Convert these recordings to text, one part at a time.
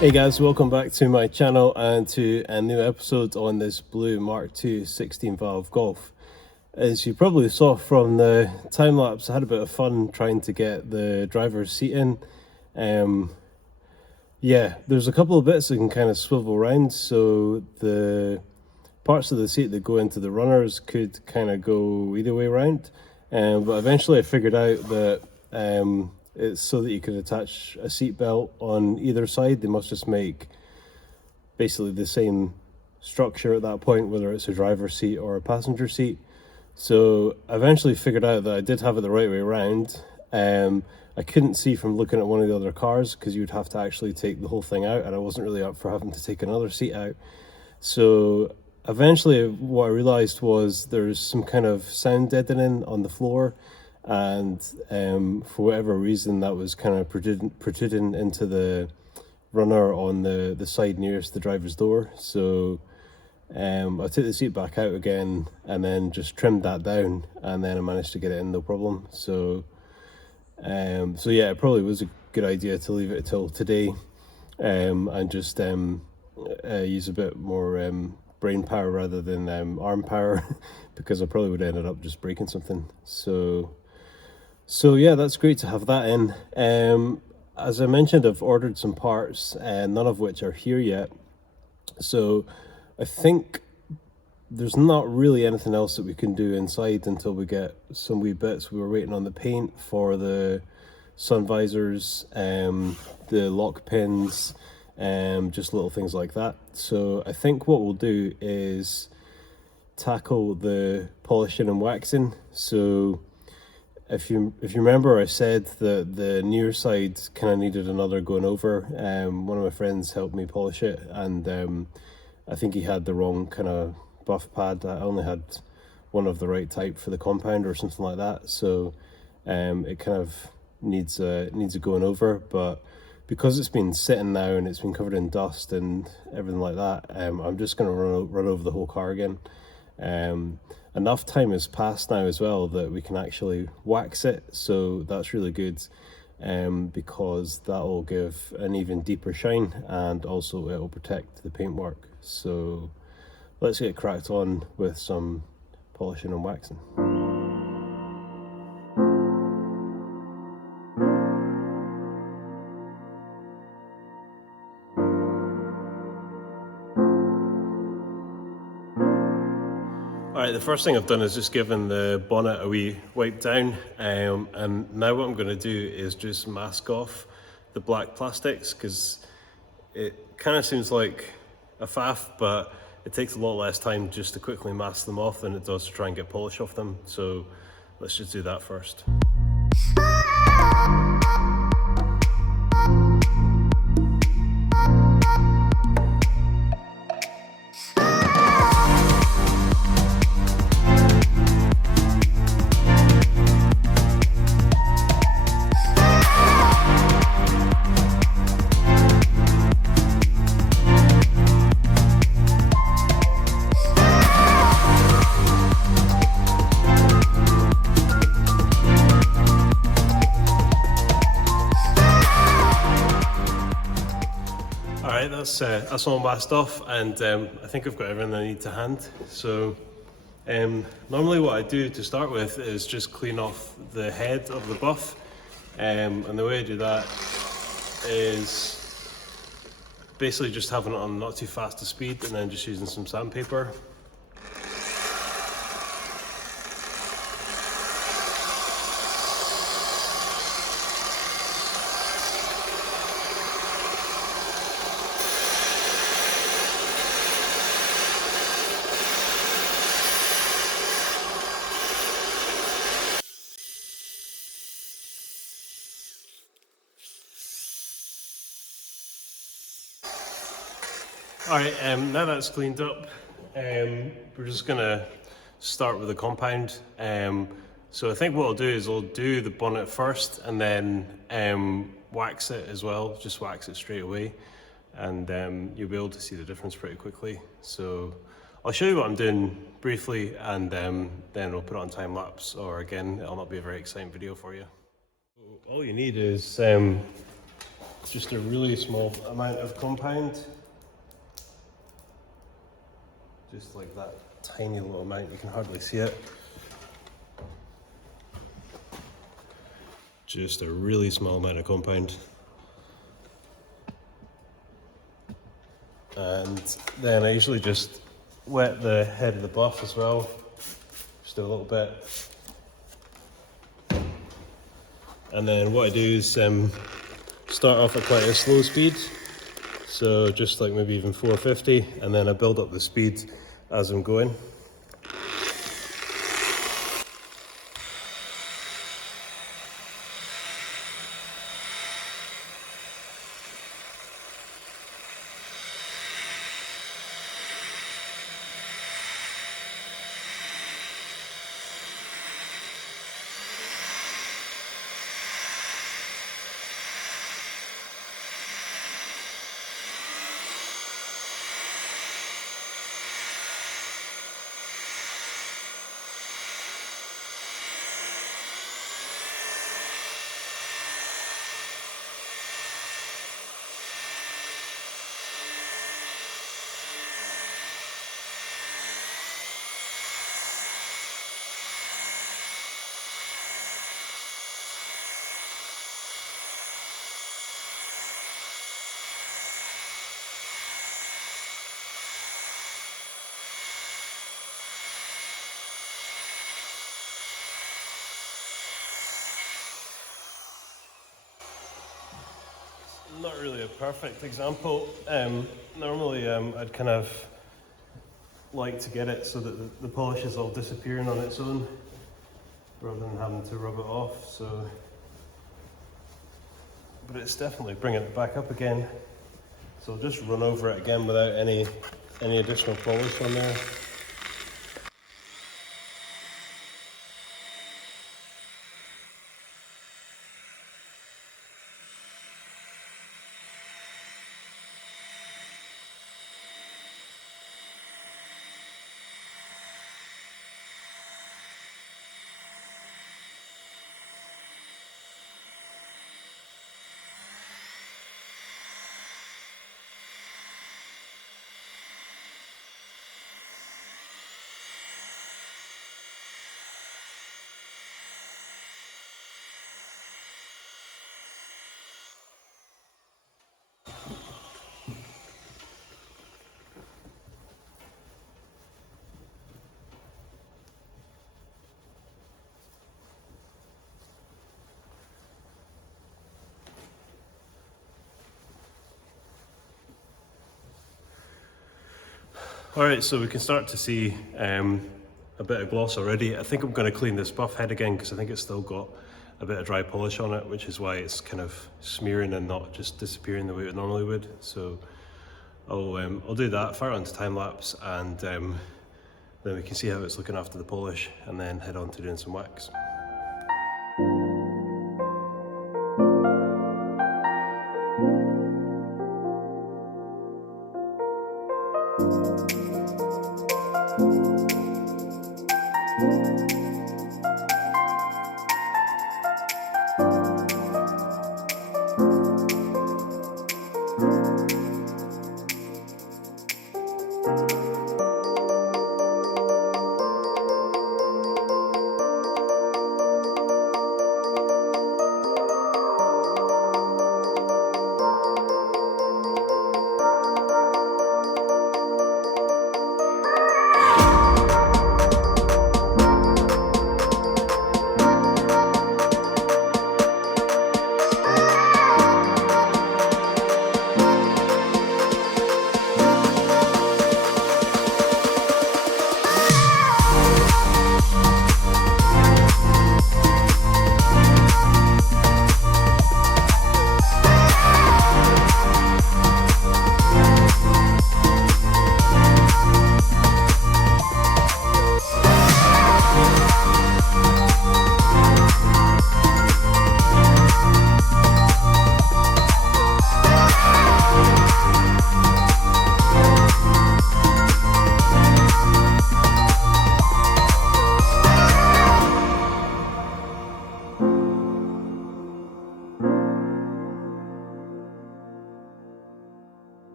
Hey guys, welcome back to my channel and to a new episode on this blue Mark II 16 valve Golf. As you probably saw from the time lapse, I had a bit of fun trying to get the driver's seat in. Yeah, there's a couple of bits that can kind of swivel around, so the parts of the seat that go into the runners could kind of go either way around. But eventually I figured out that it's so that you could attach a seat belt on either side. They must just make basically the same structure at that point, whether it's a driver's seat or a passenger seat. So I eventually figured out that I did have it the right way around. I couldn't see from looking at one of the other cars because you'd have to actually take the whole thing out, and I wasn't really up for having to take another seat out. So eventually what I realized was there's some kind of sound deadening on the floor, and for whatever reason that was kind of protruding into the runner on the side nearest the driver's door. So I took the seat back out again and then just trimmed that down, and then I managed to get it in no problem. So yeah, it probably was a good idea to leave it till today and just use a bit more brain power rather than arm power because I probably would have ended up just breaking something. So yeah, that's great to have that in. As I mentioned, I've ordered some parts, none of which are here yet. So I think there's not really anything else that we can do inside until we get some wee bits. We were waiting on the paint for the sun visors, the lock pins, just little things like that. So I think what we'll do is tackle the polishing and waxing. So if you remember, I said that the near side kind of needed another going over. One of my friends helped me polish it, and I think he had the wrong kind of buff pad. I only had one of the right type for the compound or something like that. So it kind of needs a going over. But because it's been sitting now and it's been covered in dust and everything like that, I'm just going to run over the whole car again. Enough time has passed now as well that we can actually wax it, so that's really good, because that will give an even deeper shine, and also it will protect the paintwork. So let's get cracked on with some polishing and waxing. Alright, the first thing I've done is just given the bonnet a wee wipe down, and now what I'm going to do is just mask off the black plastics, because it kind of seems like a faff, but it takes a lot less time just to quickly mask them off than it does to try and get polish off them. So let's just do that first. Alright, that's all masked off, and I think I've got everything I need to hand. So normally what I do to start with is just clean off the head of the buff, and the way I do that is basically just having it on not too fast a speed and then just using some sandpaper. Alright, now that's cleaned up, we're just gonna start with the compound. So I think what I'll do is I'll do the bonnet first and then wax it as well, just wax it straight away, and you'll be able to see the difference pretty quickly. So I'll show you what I'm doing briefly, and then we'll put it on time lapse, or again, it'll not be a very exciting video for you. All you need is just a really small amount of compound. Just like that tiny little amount, you can hardly see it. Just a really small amount of compound. And then I usually just wet the head of the buff as well, just a little bit. And then what I do is start off at quite a slow speed, so just like maybe even 450, and then I build up the speed as I'm going. Not really a perfect example. Normally I'd kind of like to get it so that the polish is all disappearing on its own rather than having to rub it off. So, but it's definitely bringing it back up again. So I'll just run over it again without any additional polish on there. Alright, so we can start to see a bit of gloss already. I think I'm going to clean this buff head again because I think it's still got a bit of dry polish on it, which is why it's kind of smearing and not just disappearing the way it normally would. So I'll do that, fire it onto time lapse, and then we can see how it's looking after the polish, and then head on to doing some wax.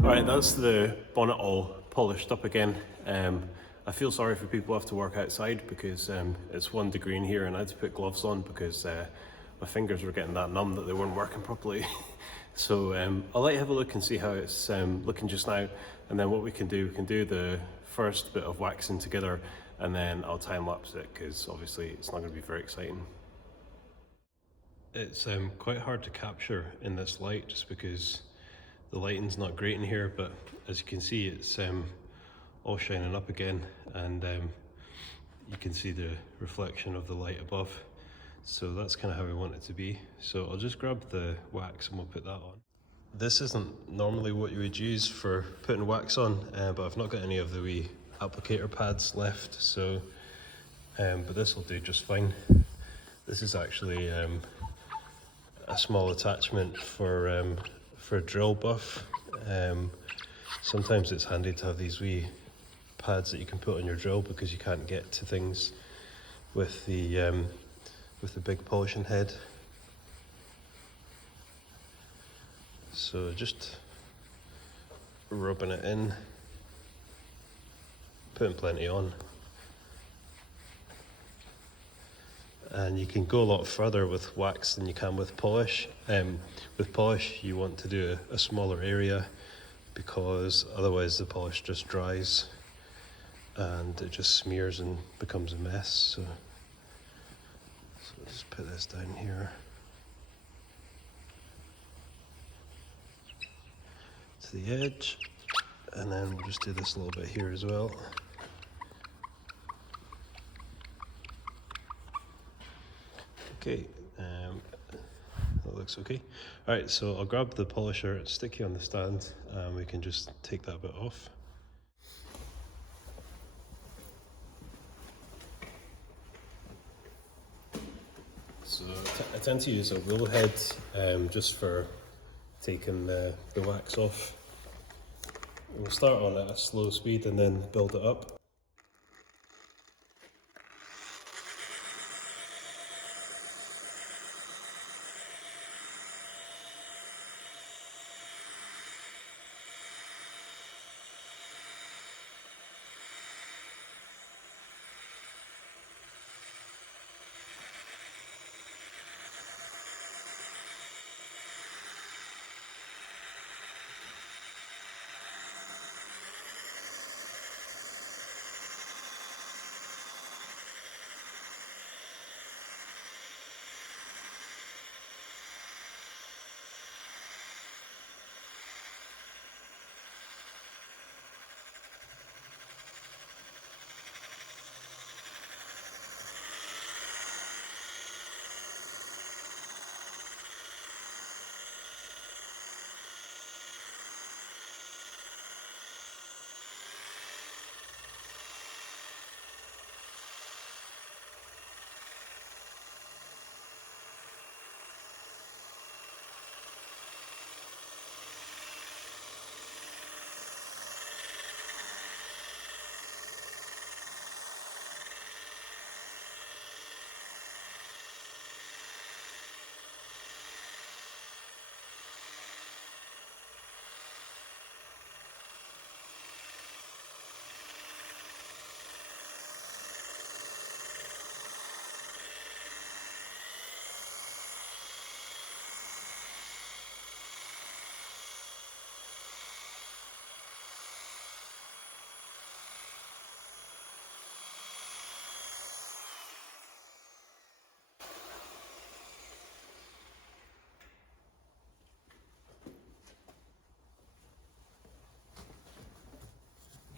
Alright, that's the bonnet all polished up again. I feel sorry for people who have to work outside because it's 1 degree in here and I had to put gloves on because my fingers were getting that numb that they weren't working properly. So I'll let you have a look and see how it's looking just now, and then what we can do the first bit of waxing together and then I'll time lapse it because obviously it's not going to be very exciting. It's quite hard to capture in this light just because the lighting's not great in here, but as you can see it's all shining up again, and you can see the reflection of the light above. So that's kind of how we want it to be. So I'll just grab the wax and we'll put that on. This isn't normally what you would use for putting wax on, but I've not got any of the wee applicator pads left, so but this will do just fine. This is actually a small attachment for a drill buff. Sometimes it's handy to have these wee pads that you can put on your drill because you can't get to things with the big polishing head. So just rubbing it in, putting plenty on. And you can go a lot further with wax than you can with polish. With polish you want to do a smaller area because otherwise the polish just dries and it just smears and becomes a mess. So just put this down here to the edge, and then we'll just do this a little bit here as well. Okay, that looks okay. Alright, so I'll grab the polisher, stick you on the stand, and we can just take that bit off. So I tend to use a wheel head just for taking the wax off. We'll start on at a slow speed and then build it up.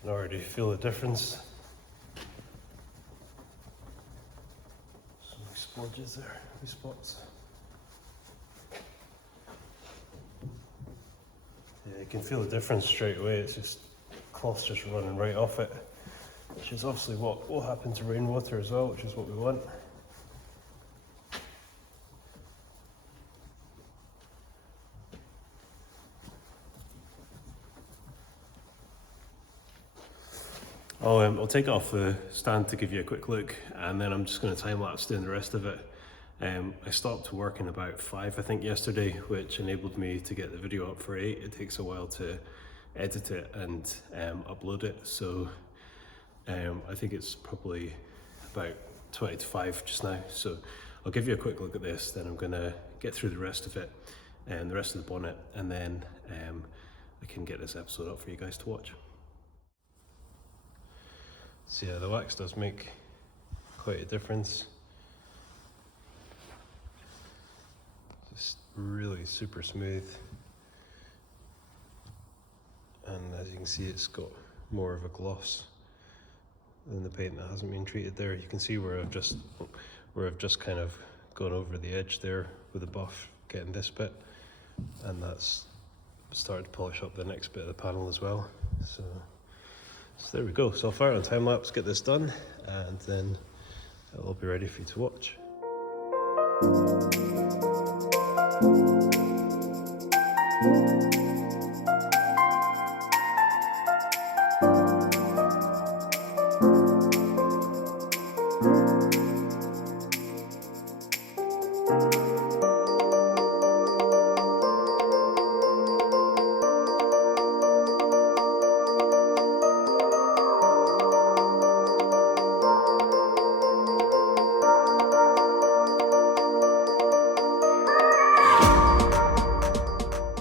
You can already feel the difference. Some splodges there, these spots. Yeah, you can feel the difference straight away. It's just cloth's just running right off it, which is obviously what will happen to rainwater as well, which is what we want. I'll take it off the stand to give you a quick look, and then I'm just going to time lapse doing the rest of it. I stopped working about 5 I think yesterday, which enabled me to get the video up for 8. It takes a while to edit it and upload it. So I think it's probably about 20 to 5 just now. So I'll give you a quick look at this, then I'm gonna get through the rest of it and the rest of the bonnet, and then I can get this episode up for you guys to watch. So yeah, the wax does make quite a difference. Just really super smooth. And as you can see, it's got more of a gloss than the paint that hasn't been treated there. You can see where I've just kind of gone over the edge there with the buff, getting this bit, and that's started to polish up the next bit of the panel as well. So there we go. So I'll fire on time lapse, get this done, and then it'll all be ready for you to watch.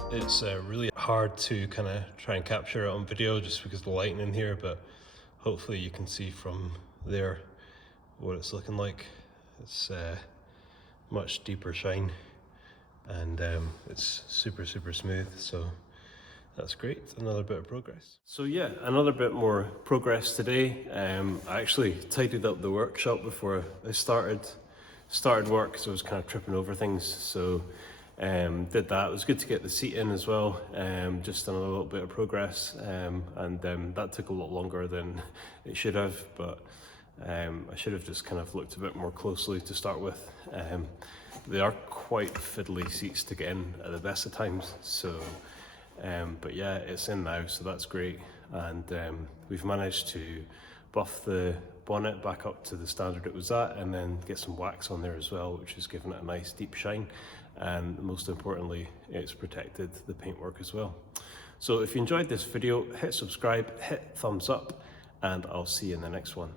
It's really hard to kind of try and capture it on video just because of the lighting in here, but hopefully you can see from there what it's looking like. It's much deeper shine, and it's super smooth, so that's great. Another bit of progress. So yeah, another bit more progress today. I actually tidied up the workshop before I started work, because I was kind of tripping over things. So did that. It was good to get the seat in as well. Just done a little bit of progress, and that took a lot longer than it should have, but I should have just kind of looked a bit more closely to start with. They are quite fiddly seats to get in at the best of times, so but yeah, it's in now, so that's great. And we've managed to buff the bonnet back up to the standard it was at, and then get some wax on there as well, which has given it a nice deep shine. And most importantly, it's protected the paintwork as well. So if you enjoyed this video, hit subscribe, hit thumbs up, and I'll see you in the next one.